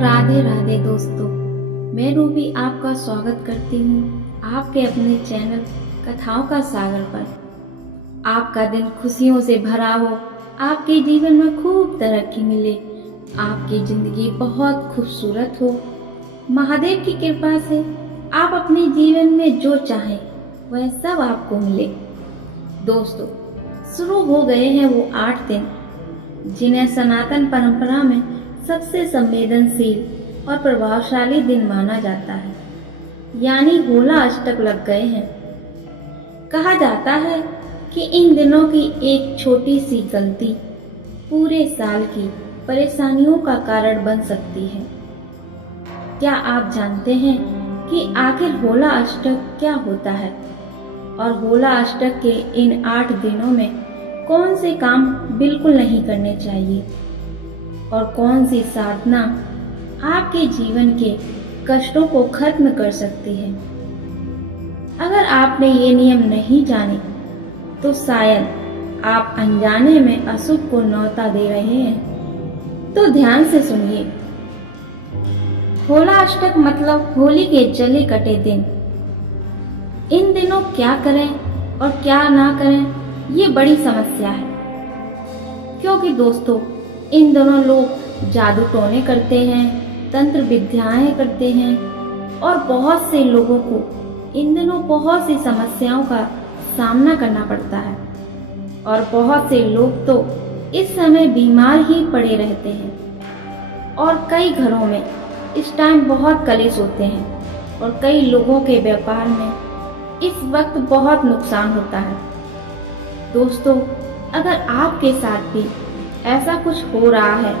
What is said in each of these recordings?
राधे राधे दोस्तों, मैं रूबी आपका स्वागत करती हूँ आपके अपने चैनल कथाओं का सागर पर। आपका दिन खुशियों से भरा हो, आपके जीवन में खूब तरक्की मिले, आपकी जिंदगी बहुत खूबसूरत हो। महादेव की कृपा से आप अपने जीवन में जो चाहें वह सब आपको मिले। दोस्तों, शुरू हो गए हैं वो 8 दिन जिन्हें सनातन परंपरा में सबसे संवेदनशील और प्रभावशाली दिन माना जाता है, यानी होला अष्टक लग गए हैं। कहा जाता है कि इन दिनों की एक छोटी सी गलती पूरे साल की परेशानियों का कारण बन सकती है। क्या आप जानते हैं कि आखिर होला अष्टक क्या होता है और होला अष्टक के इन 8 दिनों में कौन से काम बिल्कुल नहीं करने चाहिए और कौन सी साधना आपके जीवन के कष्टों को खत्म कर सकती है? अगर आपने ये नियम नहीं जाने तो शायद आप अनजाने में अशुभ को न्योता दे रहे हैं। तो ध्यान से सुनिए। होला अष्टक मतलब होली के जले कटे दिन। इन दिनों क्या करें और क्या ना करें, ये बड़ी समस्या है, क्योंकि दोस्तों इन दिनों लोग जादू टोने करते हैं, तंत्र विद्याएं करते हैं और बहुत से लोगों को इन दिनों बहुत सी समस्याओं का सामना करना पड़ता है और बहुत से लोग तो इस समय बीमार ही पड़े रहते हैं और कई घरों में इस टाइम बहुत कलेश होते हैं और कई लोगों के व्यापार में इस वक्त बहुत नुकसान होता है। दोस्तों, अगर आपके साथ भी ऐसा कुछ हो रहा है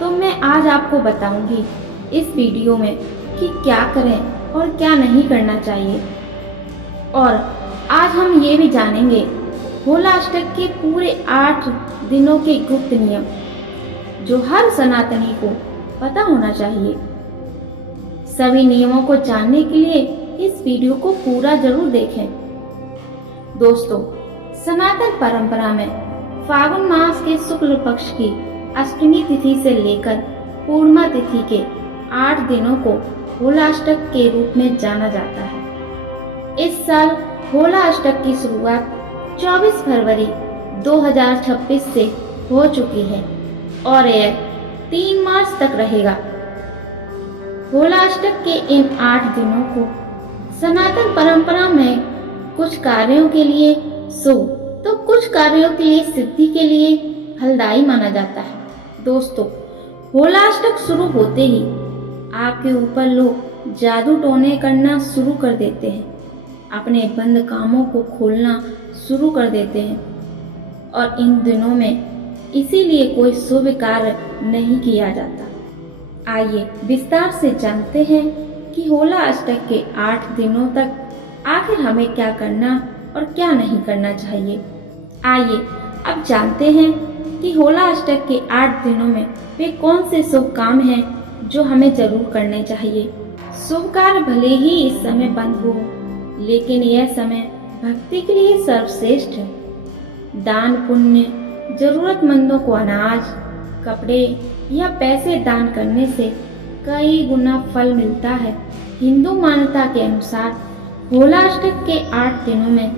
तो मैं आज आपको बताऊंगी इस वीडियो में कि क्या करें और क्या नहीं करना चाहिए। और आज हम ये भी जानेंगे होला अष्टक के पूरे 8 दिनों के गुप्त नियम जो हर सनातनी को पता होना चाहिए। सभी नियमों को जानने के लिए इस वीडियो को पूरा जरूर देखें। दोस्तों, सनातन परंपरा में फागुन मास के शुक्ल पक्ष की अष्टमी तिथि से लेकर पूर्णिमा तिथि के 8 दिनों को होला अष्टक के रूप में जाना जाता है। इस साल होला अष्टक की शुरुआत 24 फरवरी 2026 से हो चुकी है और यह 3 मार्च तक रहेगा। होला अष्टक के इन 8 दिनों को सनातन परंपरा में कुछ कार्यों के लिए शुभ तो कुछ कार्यों के लिए सिद्धि के लिए फलदायी माना जाता है। दोस्तों, होला अष्टक शुरू होते ही आपके ऊपर लोग जादू टोने करना शुरू कर देते हैं, अपने बंद कामों को खोलना शुरू कर देते हैं और इन दिनों में इसीलिए कोई शुभ कार्य नहीं किया जाता। आइए विस्तार से जानते हैं कि होला अष्टक के 8 दिनों तक आखिर हमें क्या करना और क्या नहीं करना चाहिए। आइए अब जानते हैं कि होला अष्टक के 8 दिनों में वे कौन से शुभ काम हैं जो हमें जरूर करने चाहिए। शुभ कार्य भले ही इस समय बंद हो, लेकिन यह समय भक्ति के लिए सर्वश्रेष्ठ है। दान पुण्य, जरूरतमंदों को अनाज, कपड़े या पैसे दान करने से कई गुना फल मिलता है। हिंदू मान्यता के अनुसार होला अष्टक के 8 दिनों में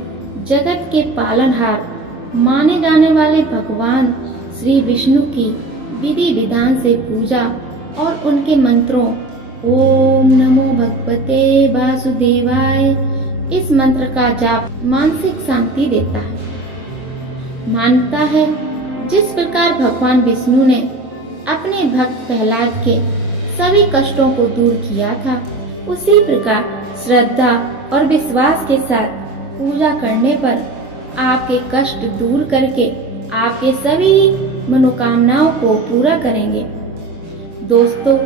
जगत के पालनहार माने जाने वाले भगवान श्री विष्णु की विधि विधान से पूजा और उनके मंत्रों ओम नमो भगवते वासुदेवाय इस मंत्र का जाप मानसिक शांति देता है। मानता है जिस प्रकार भगवान विष्णु ने अपने भक्त प्रहलाद के सभी कष्टों को दूर किया था, उसी प्रकार श्रद्धा और विश्वास के साथ पूजा करने पर आपके कष्ट दूर करके आपके सभी मनोकामनाओं को पूरा करेंगे। दोस्तों,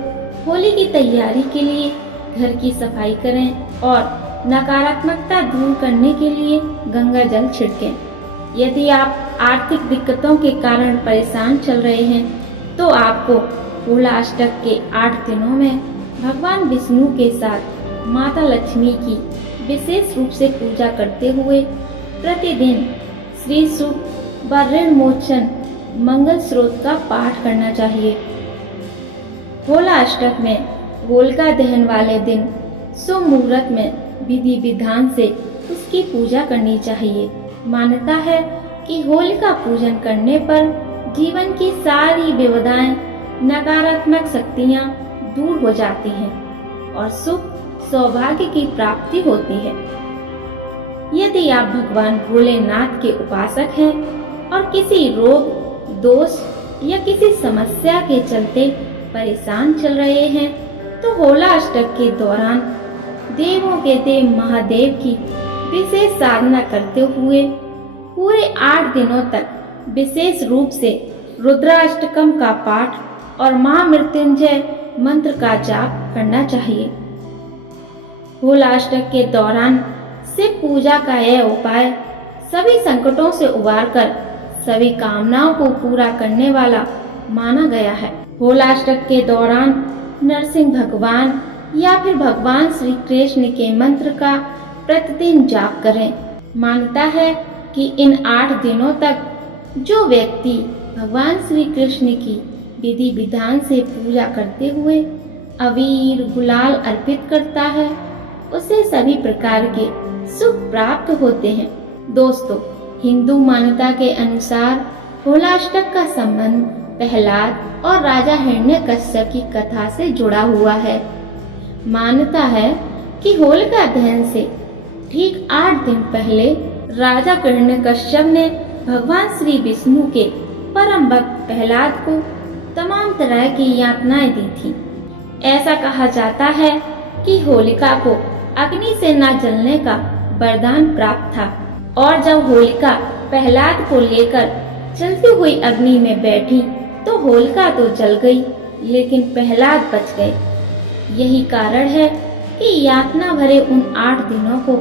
होली की तैयारी के लिए घर की सफाई करें और नकारात्मकता दूर करने के लिए गंगा जल छिड़कें। यदि आप आर्थिक दिक्कतों के कारण परेशान चल रहे हैं तो आपको होला अष्टक के 8 दिनों में भगवान विष्णु के साथ माता लक्ष्मी की विशेष रूप से पूजा करते हुए प्रतिदिन श्री सुख व ऋण मोचन मंगल स्रोत का पाठ करना चाहिए। होला अष्टक में होलिका दहन वाले दिन शुभ मुहूर्त में विधि विधान से उसकी पूजा करनी चाहिए। मान्यता है कि होलिका पूजन करने पर जीवन की सारी विपदाएं, नकारात्मक शक्तियां दूर हो जाती हैं और सुख सौभाग्य की प्राप्ति होती है। यदि आप भगवान भोलेनाथ के उपासक हैं और किसी रोग, दोष या किसी समस्या के चलते परेशान चल रहे हैं, तो होला अष्टक के दौरान देवों के देव महादेव की विशेष साधना करते हुए पूरे 8 दिनों तक विशेष रूप से रुद्राष्टकम का पाठ और महामृत्युंजय मंत्र का जाप करना चाहिए। होला अष्टक के दौरान शिव पूजा का यह उपाय सभी संकटों से उबारकर सभी कामनाओं को पूरा करने वाला माना गया है। होला अष्टक के दौरान नरसिंह भगवान या फिर भगवान श्री कृष्ण के मंत्र का प्रतिदिन जाप करें। मान्यता है कि इन 8 दिनों तक जो व्यक्ति भगवान श्री कृष्ण की विधि विधान से पूजा करते हुए अबीर गुलाल अर्पित करता है, उसे सभी प्रकार के सुख प्राप्त होते हैं। दोस्तों, हिंदू मान्यता के अनुसार होला अष्टक का संबंध प्रहलाद और राजा हिरण्यकश्यप की कथा से जुड़ा हुआ है। मान्यता है कि होलिका दहन से ठीक 8 दिन पहले राजा हिरण्यकश्यप ने भगवान श्री विष्णु के परम भक्त प्रहलाद को तमाम तरह की यातनाएं दी थी। ऐसा कहा जाता है कि होलिका को अग्नि से न जलने का वरदान प्राप्त था और जब होलिका प्रहलाद को लेकर जलती हुई अग्नि में बैठी तो होलिका तो जल गई, लेकिन प्रहलाद बच गए। यही कारण है कि यातना भरे उन 8 दिनों को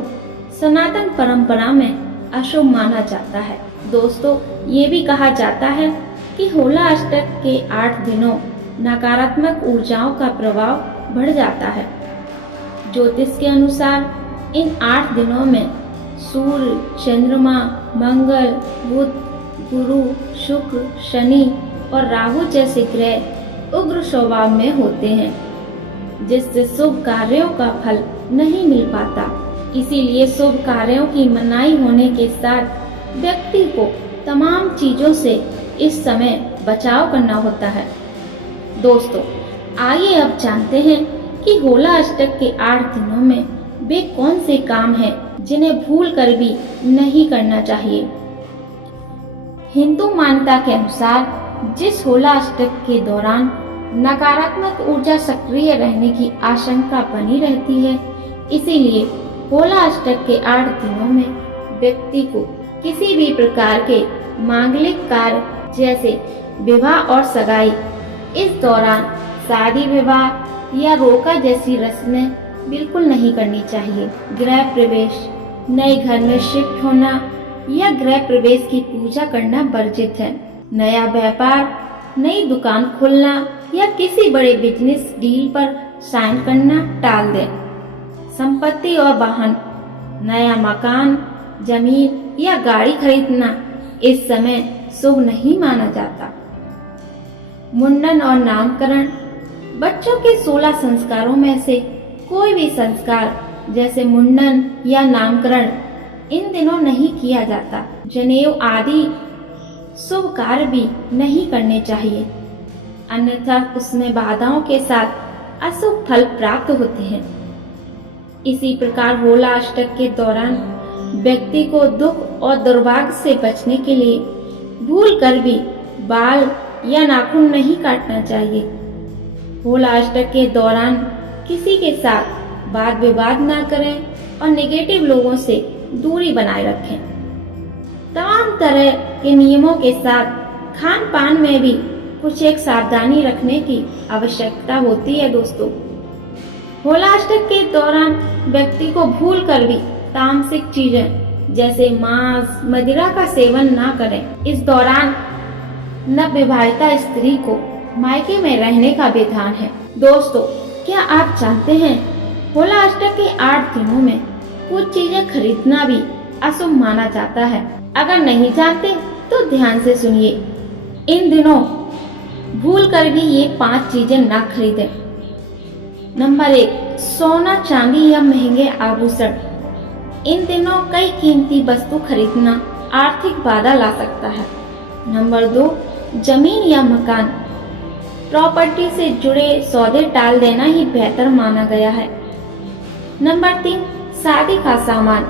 सनातन परंपरा में अशुभ माना जाता है। दोस्तों, ये भी कहा जाता है कि होला अष्टक के 8 दिनों नकारात्मक ऊर्जाओं का प्रभाव बढ़ जाता है। ज्योतिष के अनुसार इन 8 दिनों में सूर्य, चंद्रमा, मंगल, बुध, गुरु, शुक्र, शनि और राहु जैसे ग्रह उग्र स्वभाव में होते हैं, जिससे शुभ कार्यों का फल नहीं मिल पाता। इसीलिए शुभ कार्यों की मनाही होने के साथ व्यक्ति को तमाम चीजों से इस समय बचाव करना होता है। दोस्तों, आइए अब जानते हैं कि होला अष्टक के 8 दिनों में वे कौन से काम हैं जिन्हें भूल कर भी नहीं करना चाहिए। हिंदू मान्यता के अनुसार जिस होला अष्टक के दौरान नकारात्मक ऊर्जा सक्रिय रहने की आशंका बनी रहती है, इसीलिए होला अष्टक के 8 दिनों में व्यक्ति को किसी भी प्रकार के मांगलिक कार्य जैसे विवाह और सगाई, इस दौरान शादी विवाह या रोका जैसी रस्में बिल्कुल नहीं करनी चाहिए। गृह प्रवेश, नए घर में शिफ्ट होना या गृह प्रवेश की पूजा करना वर्जित है। नया व्यापार, नई दुकान खोलना या किसी बड़े बिजनेस डील पर साइन करना टाल दें। संपत्ति और वाहन, नया मकान, जमीन या गाड़ी खरीदना इस समय शुभ नहीं माना जाता। मुंडन और नामकरण, बच्चों के 16 संस्कारों में से कोई भी संस्कार जैसे मुंडन या नामकरण इन दिनों नहीं किया जाता। जनेऊ आदि शुभ कार्य भी नहीं करने चाहिए, अन्यथा उसमें बाधाओं के साथ अशुभ फल प्राप्त होते हैं। इसी प्रकार होला अष्टक के दौरान व्यक्ति को दुख और दुर्भाग्य से बचने के लिए भूल कर भी बाल या नाखून नहीं काटना चाहिए। होला अष्टक के दौरान किसी के साथ वाद विवाद ना करें और नेगेटिव लोगों से दूरी बनाए रखें। तमाम तरह के नियमों के साथ खान पान में भी कुछ एक सावधानी रखने की आवश्यकता होती है। दोस्तों, होला अष्टक के दौरान व्यक्ति को भूल कर भी तामसिक चीजें जैसे मांस, मदिरा का सेवन ना करें। इस दौरान नवविवाहिता स्त्री को मायके में रहने का विधान है। दोस्तों, क्या आप जानते हैं होला अष्टक के 8 दिनों में कुछ चीजें खरीदना भी अशुभ माना जाता है। अगर नहीं जानते तो ध्यान से सुनिए। इन दिनों भूल कर भी ये 5 चीजें ना खरीदें। नंबर 1, सोना चांदी या महंगे आभूषण। इन दिनों कई कीमती वस्तु खरीदना आर्थिक बाधा ला सकता है। नंबर 2, जमीन या मकान। प्रॉपर्टी से जुड़े सौदे टाल देना ही बेहतर माना गया है। नंबर 3, शादी का सामान।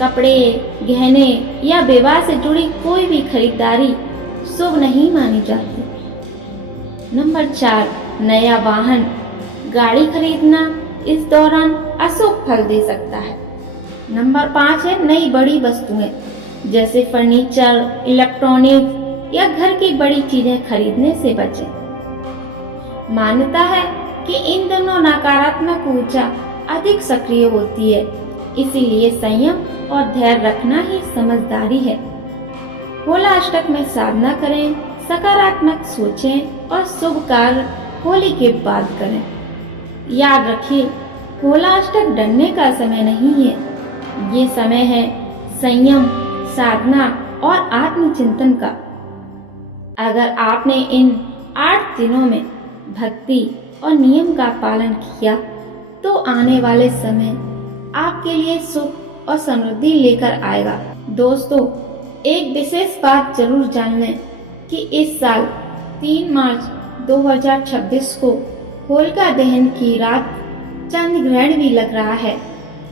कपड़े, गहने या विवाह से जुड़ी कोई भी खरीदारी शुभ नहीं मानी जाती। नंबर 4, नया वाहन। गाड़ी खरीदना इस दौरान अशुभ फल दे सकता है। नंबर 5 है नई बड़ी वस्तुएं, जैसे फर्नीचर, इलेक्ट्रॉनिक्स या घर की बड़ी चीजें खरीदने से बचें। मान्यता है कि इन दिनों नकारात्मक ऊर्जा अधिक सक्रिय होती है, इसीलिए संयम और धैर्य रखना ही समझदारी है। होला अष्टक में साधना करें, सकारात्मक सोचें और शुभ कार्य होली के बाद करें। याद रखिए, होला अष्टक डरने का समय नहीं है, ये समय है संयम, साधना और आत्मचिंतन का। अगर आपने इन 8 दिनों में भक्ति और नियम का पालन किया तो आने वाले समय आपके लिए सुख और समृद्धि लेकर आएगा। दोस्तों, एक विशेष बात जरूर जान लें कि इस साल 3 मार्च 2026 को होलिका दहन की रात चंद्र ग्रहण भी लग रहा है,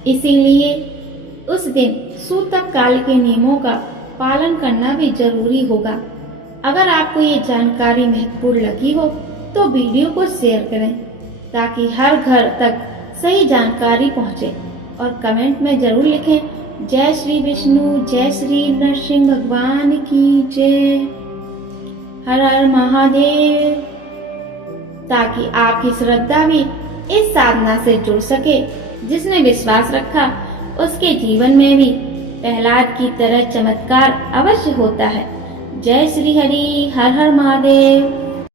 इसीलिए उस दिन सूतक काल के नियमों का पालन करना भी जरूरी होगा। अगर आपको ये जानकारी महत्वपूर्ण लगी हो तो वीडियो को शेयर करें ताकि हर घर तक सही जानकारी पहुंचे और कमेंट में जरूर लिखें जय श्री विष्णु, जय श्री नरसिंह भगवान की जय, हर हर महादेव, ताकि आपकी श्रद्धा भी इस साधना से जुड़ सके। जिसने विश्वास रखा उसके जीवन में भी प्रहलाद की तरह चमत्कार अवश्य होता है। जय श्री हरि, हर हर महादेव।